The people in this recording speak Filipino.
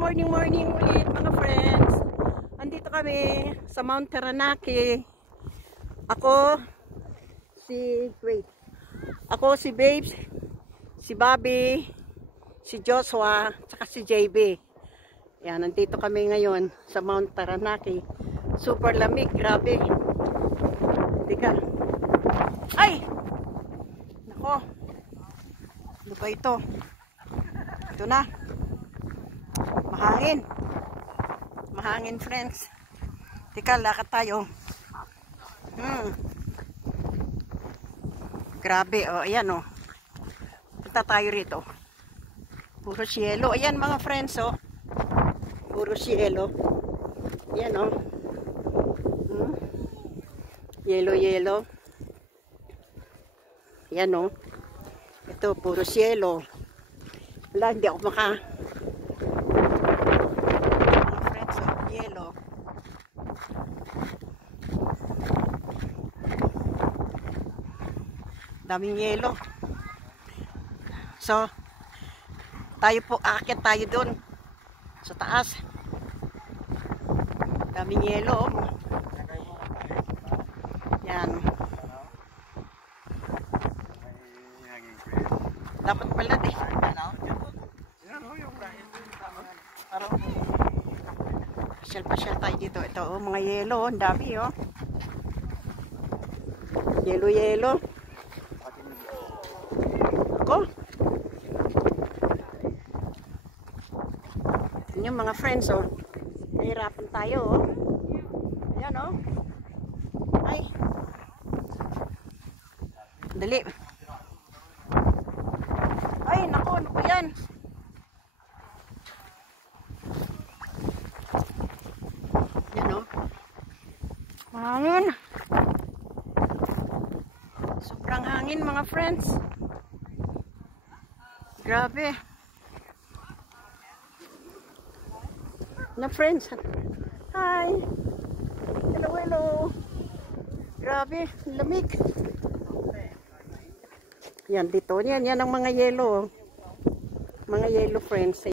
morning ulit mga friends. Andito kami sa Mount Taranaki. Ako si Babes, si Bobby, si Joshua, tsaka si JB. Yan, nandito kami ngayon sa Mount Taranaki. Super lamig, grabe. Tika. Ay! Nako. Ano ba ito? Ito na. Mahangin. Mahangin, friends. Tika, lakad tayo. Grabe, oh, ayan, oh. Punta tayo rito. Puro cielo. Ayan, mga friends, oh. Puro cielo. Ayan, oh. Yellow, yellow. Ayan, oh. Ito, puro cielo. Wala, hindi ako mga friends, oh, yellow. Daming yelo. So, tayo po, aakyat tayo doon sa taas. Daming yelo. Yan. Dapat pala eh. Pasyal tayo dito. Ito, oh, mga yelo. Ang dami, oh. Yelo. Ako. Yan yung mga friends, oh. Nahirapan tayo, oh. Ayan, oh. Ay. Dali. Ay, naku, ano ba yan? Yan, oh. Hangin. Sobrang hangin, mga friends. Grabe. Na friends. Hi. Hello. Grabe, lamig. Yan dito. Yan ang mga yelo. Mga yelo friends.